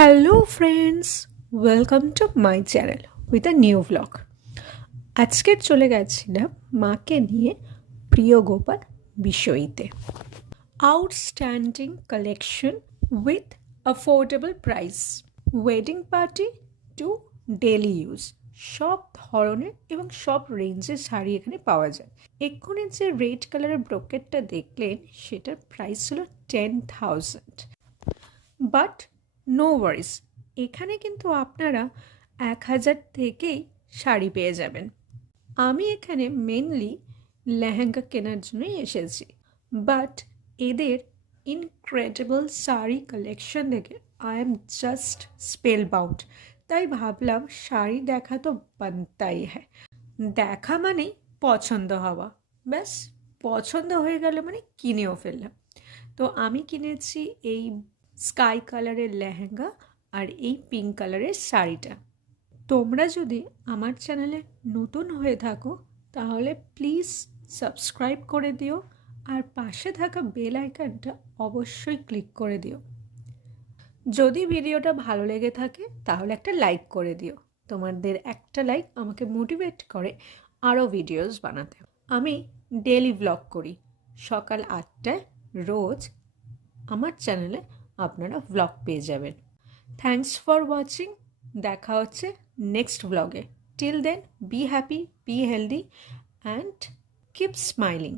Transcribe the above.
Hello friends, welcome to my channel with a new vlog. আজকে চলে গেছিলাম মাকে নিয়ে প্রিয় গোপাল বিষয়ীতে। Outstanding collection with affordable price, wedding party to daily use, সব ধরনের এবং সব রেঞ্জের শাড়ি এখানে পাওয়া যায়। এক্ষুনি যে রেড কালারের ব্রোকেটটা দেখলেন সেটার প্রাইস হলো 10,000, বাট নো ওয়ারিস, এখানে কিন্তু আপনারা 1,000 থেকেই শাড়ি পেয়ে যাবেন। আমি এখানে মেনলি লেহেঙ্গা কেনার জন্যই এসেছি, বাট এদের ইনক্রেডিবল শাড়ি কালেকশন দেখে I am just spell bound. তাই ভাবলাম শাড়ি দেখা তো বানতাই হ্যায়, দেখা মানেই পছন্দ হওয়া, ব্যাস পছন্দ হয়ে গেল মানে কিনেও ফেললাম। তো আমি কিনেছি এই স্কাই কালারের লেহেঙ্গা আর এই পিঙ্ক কালারের শাড়িটা। তোমরা যদি আমার চ্যানেলে নতুন হয়ে থাকো তাহলে প্লিজ সাবস্ক্রাইব করে দিও আর পাশে থাকা বেল আইকনটা অবশ্যই ক্লিক করে দিও। যদি ভিডিওটা ভালো লেগে থাকে তাহলে একটা লাইক করে দিও। তোমাদের একটা লাইক আমাকে মোটিভেট করে আরও ভিডিওস বানাতে। আমি ডেলি ব্লগ করি সকাল 8টায় রোজ। আমার চ্যানেলে আপনারা ব্লগ পেয়ে যাবেন। Thanks for watching. দেখা হচ্ছে নেক্সট ব্লগে। Till then be happy, be healthy and keep smiling.